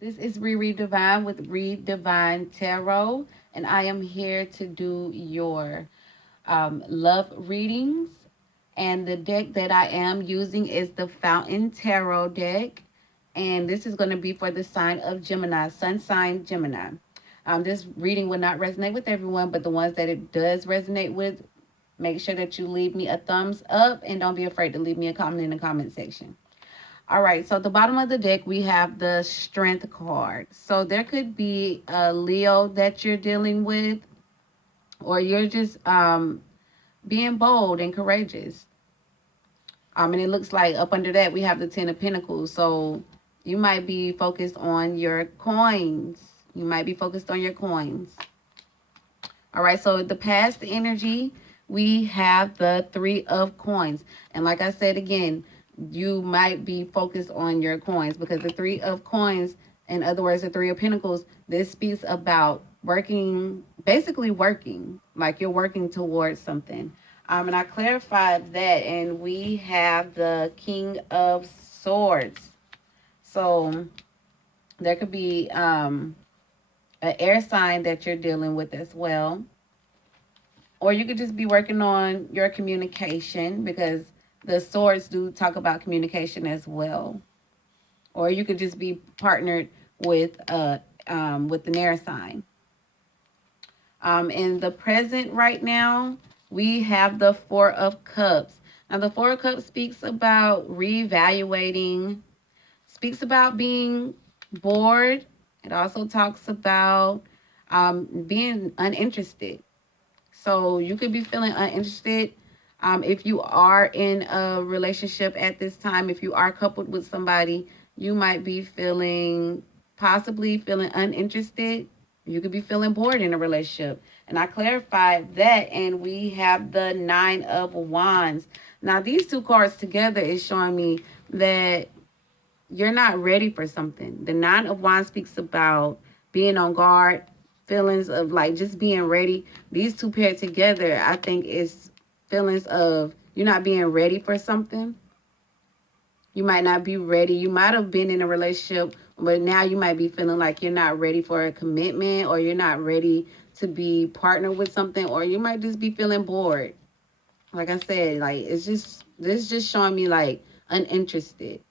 This is Riri Divine with Read Divine Tarot, and I am here to do your love readings. And the deck that I am using is the Fountain Tarot deck, and this is going to be for the sign of Gemini, Sun sign Gemini. This reading will not resonate with everyone, but the ones that it does resonate with, make sure that you leave me a thumbs up and don't be afraid to leave me a comment in the comment section. All right, so at the bottom of the deck, we have the Strength card. So there could be a Leo that you're dealing with, or you're just being bold and courageous. And it looks like up under that, we have the Ten of Pentacles. So you might be focused on your coins. You might be focused on your coins. All right, so the past energy, we have the Three of Coins. And like I said again, you might be focused on your coins because the Three of Coins, in other words, the Three of Pentacles, this speaks about working, basically working, like you're working towards something. And I clarified that, and we have the King of Swords. So there could be an air sign that you're dealing with as well. Or you could just be working on your communication because the swords do talk about communication as well. Or you could just be partnered with an air sign. In the present right now, we have the Four of Cups. Now, the Four of Cups speaks about reevaluating, speaks about being bored. It also talks about being uninterested. So you could be feeling uninterested. If you are in a relationship at this time, if you are coupled with somebody, you might be possibly feeling uninterested. You could be feeling bored in a relationship. And I clarified that, and we have the Nine of Wands. Now, these two cards together is showing me that you're not ready for something. The Nine of Wands speaks about being on guard, feelings of like just being ready. These two paired together, I think, is feelings of you're not being ready for something. You might not be ready. You might have been in a relationship, but now you might be feeling like you're not ready for a commitment, or you're not ready to be partnered with something, or you might just be feeling bored. Like I said, like this just showing me like uninterested.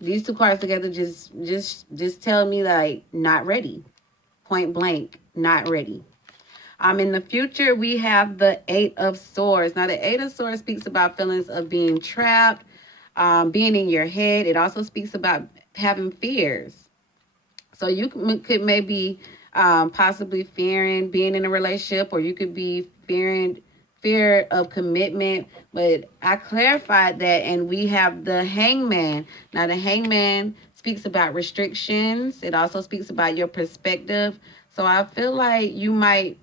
These two cards together just tell me like not ready. Point blank, not ready. In the future, we have the Eight of Swords. Now, the Eight of Swords speaks about feelings of being trapped, being in your head. It also speaks about having fears. So you could maybe possibly fearing being in a relationship, or you could be fear of commitment. But I clarified that, and we have the Hangman. Now, the Hangman speaks about restrictions. It also speaks about your perspective. So I feel like you might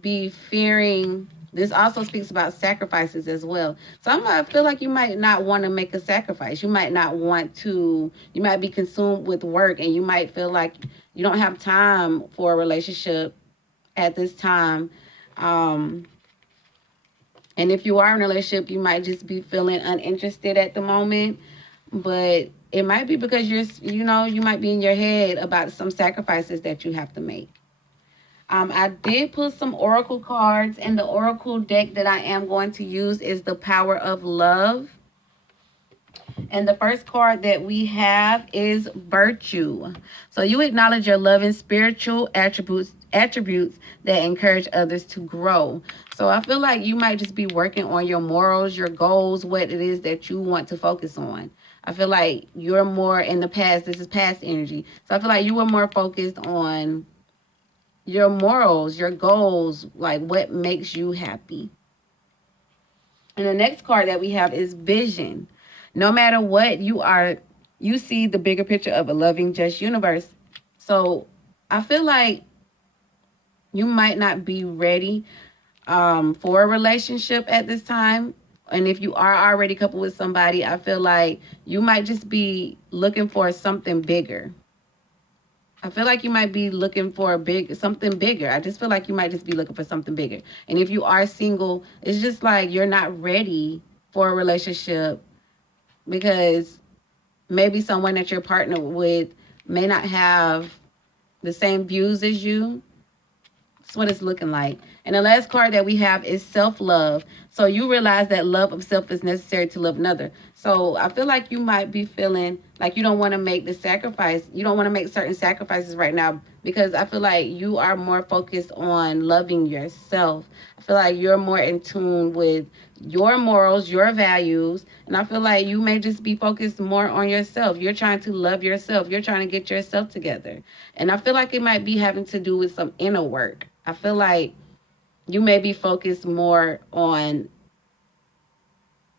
be fearing. This also speaks about sacrifices as well. So I feel like you might not want to make a sacrifice. You might not want to, you might be consumed with work, and you might feel like you don't have time for a relationship at this time. And if you are in a relationship, you might just be feeling uninterested at the moment. But it might be because you might be in your head about some sacrifices that you have to make. I did put some oracle cards, and the oracle deck that I am going to use is the Power of Love. And the first card that we have is Virtue. So you acknowledge your love and spiritual attributes that encourage others to grow. So I feel like you might just be working on your morals, your goals, what it is that you want to focus on. I feel like you're more in the past. This is past energy. So I feel like you were more focused on your morals, your goals, like what makes you happy. And the next card that we have is Vision. No matter what you are, you see the bigger picture of a loving, just universe. So I feel like you might not be ready for a relationship at this time. And if you are already coupled with somebody, I feel like you might just be looking for something bigger. I feel like you might be looking for something bigger. I just feel like you might just be looking for something bigger. And if you are single, it's just like you're not ready for a relationship because maybe someone that you're partnered with may not have the same views as you. That's what it's looking like. And the last card that we have is self-love. So you realize that love of self is necessary to love another. So I feel like you might be feeling like you don't want to make the sacrifice. You don't want to make certain sacrifices right now because I feel like you are more focused on loving yourself. I feel like you're more in tune with your morals, your values, and I feel like you may just be focused more on yourself. You're trying to love yourself. You're trying to get yourself together. And I feel like it might be having to do with some inner work. I feel like you may be focused more on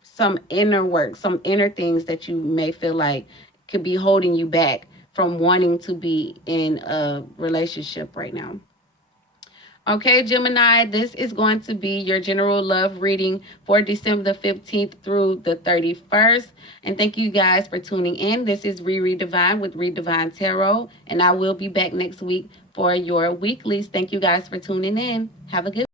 some inner work, some inner things that you may feel like could be holding you back from wanting to be in a relationship right now. Okay, Gemini, this is going to be your general love reading for December the 15th through the 31st. And thank you guys for tuning in. This is Reread Divine with Read Divine Tarot. And I will be back next week for your weeklies. Thank you guys for tuning in. Have a good